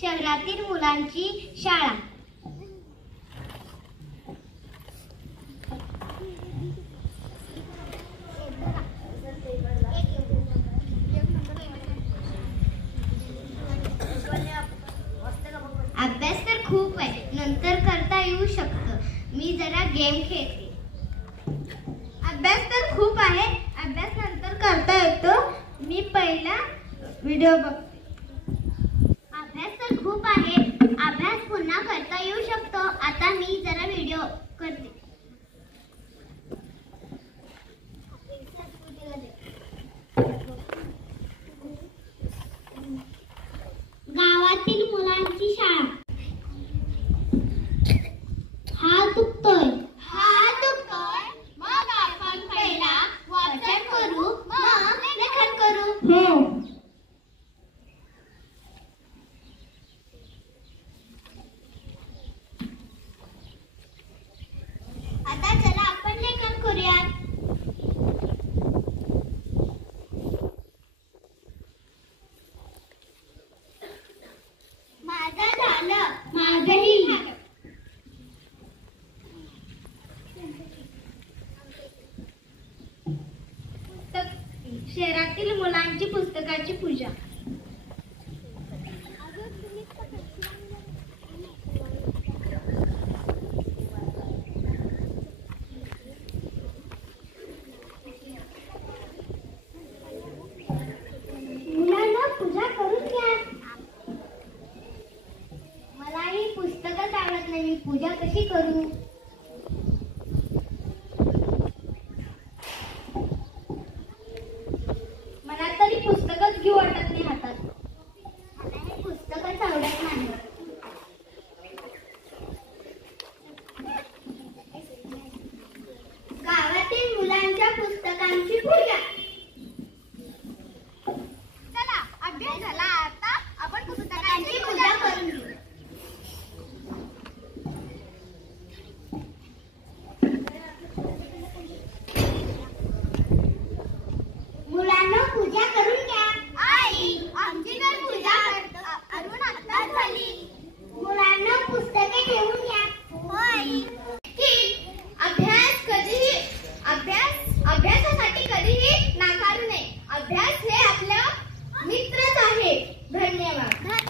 शहरातील मुलांची शाळा। अभ्यास तर खूप आहे, नंतर करता येऊ शकतं। मी जरा गेम खेळते। अभ्यास तर खूप आहे, अभ्यास नंतर करता येतो। मी पहिला व्हिडिओ बघते। अभ्यास तर खूप आहे, अभ्यास पुन्हा करता येऊ शकतो। आता मी जरा व्हिडिओ करते। गावातील मुलांची शाळा। हात दुखतोय, मग आपण पहिला वाचन करू, मग लेखन करू। हो। आता चला आपण लेखन करूयात। माझं झालं, माझंही। शहरातील मुलांची पुस्तकाची पूजा। मुलांना पूजा करून घ्या। मला ही पुस्तकच आवडत नाही, पूजा कशी करू? मला तरी पुस्तकच घेऊ वाटत नाही हातात। मला हे पुस्तकच आवडत नाही। गावातील मुलांच्या पुस्तकांची पूजा। चला, अभ्यास झाला, आता आपण पुस्तकांची पूजा करून घेऊ। मुलांना पूजा करून घ्या। आई, आमची तर पूजा अरुण आत्ताच झाली। मुलांना पुस्तके घेऊन घ्या। होय। अभ्यासासाठी कधीही नाकारू नये। अभ्यास हे आपला मित्रच आहे। धन्यवाद।